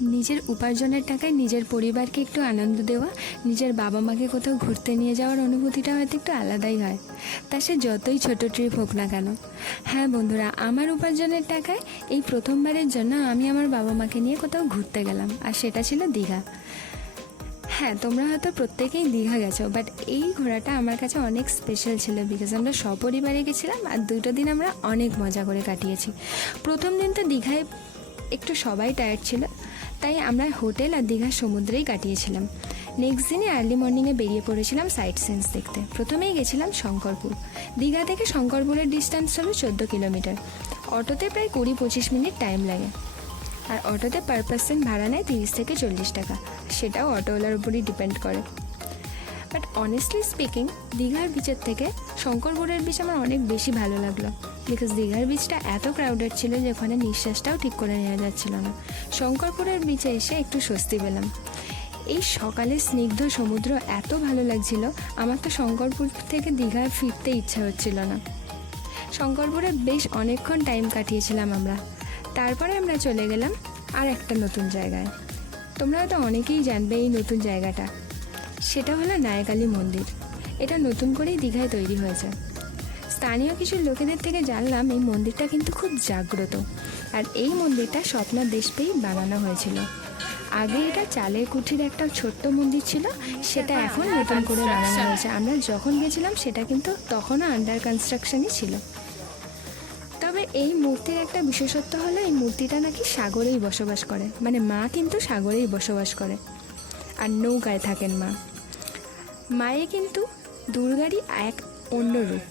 নিজের উপার্জনের টাকায় নিজের পরিবারকে একটু আনন্দ দেওয়া, নিজের বাবা মাকে কোথাও ঘুরতে নিয়ে যাওয়ার অনুভূতিটা হয়তো একটু আলাদাই হয়, তা সে যতই ছোট ট্রিপ হোক না কেন। হ্যাঁ বন্ধুরা, আমার উপার্জনের টাকায় এই প্রথমবারের জন্য আমি আমার বাবা মাকে নিয়ে কোথাও ঘুরতে গেলাম, আর সেটা ছিল দীঘা। হ্যাঁ, তোমরা হয়তো প্রত্যেকেই দীঘা গেছো, বাট এই ঘোরাটা আমার কাছে অনেক স্পেশাল ছিল, বিকজ আমরা সপরিবারে গেছিলাম আর 2টো দিন আমরা অনেক মজা করে কাটিয়েছি। প্রথম দিন তো দীঘায় একটু সবাই টায়ার্ড ছিল, তাই আমরা হোটেল আর দীঘার সমুদ্রেই কাটিয়েছিলাম। নেক্সট দিনে আর্লি মর্নিংয়ে বেরিয়ে পড়েছিলাম সাইট সিনস দেখতে। প্রথমেই গেছিলাম শঙ্করপুর। দীঘা থেকে শঙ্করপুরের ডিস্টেন্স হলো 14 কিলোমিটার। অটোতে প্রায় 20-25 মিনিট টাইম লাগে, আর অটোতে পার পার্সন ভাড়া নেয় 30 থেকে 40 টাকা, সেটাও অটোওয়ালার উপরই ডিপেন্ড করে। বাট অনেস্টলি স্পিকিং, দীঘার বিচের থেকে শঙ্করপুরের বিচ আমার অনেক বেশি ভালো লাগলো, বিকজ দীঘার বিচটা এত ক্রাউডেড ছিল যে ওখানে নিঃশ্বাসটাও ঠিক করে নেওয়া যাচ্ছিল না। শঙ্করপুরের বিচে এসে একটু স্বস্তি পেলাম। এই সকালে স্নিগ্ধ সমুদ্র এত ভালো লাগছিল, আমার তো শঙ্করপুর থেকে দীঘায় ফিরতে ইচ্ছা হচ্ছিল না। শঙ্করপুরে বেশ অনেকক্ষণ টাইম কাটিয়েছিলাম আমরা। তারপরে আমরা চলে গেলাম আর একটা নতুন জায়গায়। তোমরা হয়তো অনেকেই জানবে এই নতুন জায়গাটা, সেটা হলো নায়কালী মন্দির। এটা নতুন করেই দীঘায় তৈরি হয়েছে। স্থানীয় কিছু লোকেদের থেকে জানলাম এই মন্দিরটা কিন্তু খুব জাগ্রত, আর এই মন্দিরটা স্বপ্নাদেশ পেয়েই বানানো হয়েছিল। আগে এটা চালের কুঠির একটা ছোট্ট মন্দির ছিল, সেটা এখন নতুন করে বানানো হয়েছে। আমরা যখন গেছিলাম সেটা কিন্তু তখনও আন্ডার কনস্ট্রাকশনই ছিল। তবে এই মূর্তির একটা বিশেষত্ব হলো এই মূর্তিটা নাকি সাগরেই বসবাস করে, মানে মা কিন্তু সাগরেই বসবাস করে আর নৌকায় থাকেন মা। মায়ে কিন্তু দুর্গারই এক অন্য রূপ।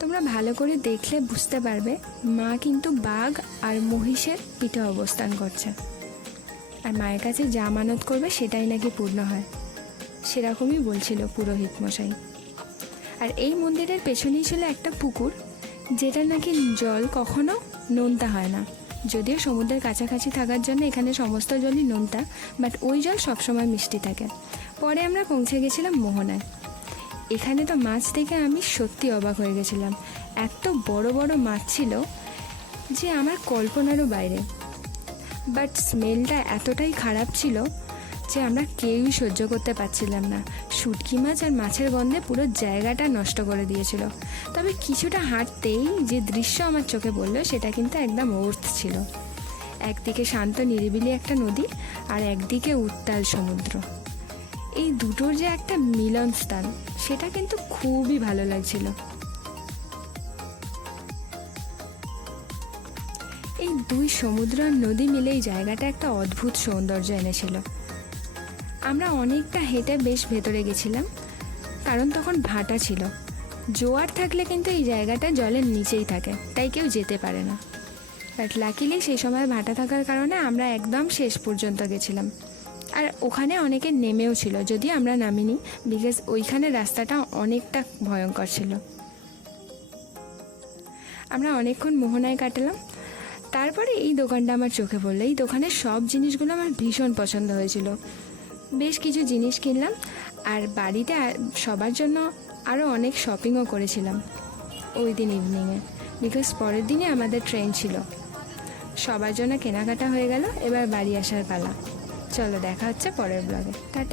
তোমরা ভালো করে দেখলে বুঝতে পারবে মা কিন্তু বাঘ আর মহিষের পিঠে অবস্থান করছে, আর মায়ের কাছে যা মানত করবে সেটাই নাকি পূর্ণ হয়, সেরকমই বলছিল পুরোহিত মশাই। আর এই মন্দিরের পেছনেই ছিল একটা পুকুর, যেটা নাকি জল কখনো নোনতা হয় না। যদিও সমুদ্রের কাছাকাছি থাকার জন্য এখানে সমস্ত জলই নোনতা, বাট ওই জল সবসময় মিষ্টি থাকে। পরে আমরা পৌঁছে গেছিলাম মোহনায়। এখানে তো মাছ দেখে আমি সত্যি অবাক হয়ে গেছিলাম। এত বড় বড় মাছ ছিল যে আমার কল্পনারও বাইরে, বাট স্মেলটা এতটাই খারাপ ছিল যে আমরা কেউই সহ্য করতে পারছিলাম না। শুটকি মাছ আর মাছের গন্ধে পুরো জায়গাটা নষ্ট করে দিয়েছিল। তবে কিছুটা হাঁটতেই যে দৃশ্য আমার চোখে পড়লো সেটা কিন্তু একদম অর্থ ছিল। একদিকে শান্ত নিরিবিলি একটা নদী, আর একদিকে উত্তাল সমুদ্র। এই দুটোর যে একটা মিলন স্থান, সেটা কিন্তু খুবই ভালো লাগছিল। এই দুই সমুদ্র আর নদী মিলে এই জায়গাটা একটা অদ্ভুত সৌন্দর্য এনেছিল। আমরা অনেকটা হেঁটে বেশ ভেতরে গেছিলাম, কারণ তখন ভাটা ছিল। জোয়ার থাকলে কিন্তু এই জায়গাটা জলের নিচেই থাকে, তাই কেউ যেতে পারে না। বাট লাকিলি সেই সময় ভাটা থাকার কারণে আমরা একদম শেষ পর্যন্ত গেছিলাম। আর ওখানে অনেকে নেমেও ছিল, যদিও আমরা নামিনি, বিকজ ওইখানে রাস্তাটা অনেকটা ভয়ঙ্কর ছিল। আমরা অনেকক্ষণ মোহনায় কাটালাম। তারপরে এই দোকানটা আমার চোখে পড়লো। এই দোকানের সব জিনিসগুলো আমার ভীষণ পছন্দ হয়েছিল। বেশ কিছু জিনিস কিনলাম, আর বাড়িতে সবার জন্য আরও অনেক শপিংও করেছিলাম ওই দিন ইভিনিংয়ে, বিকজ পরের দিনে আমাদের ট্রেন ছিল। সবার জন্য কেনাকাটা হয়ে গেল, এবার বাড়ি আসার পালা। চলো দেখা হচ্ছে পরের ব্লগে। টাটা।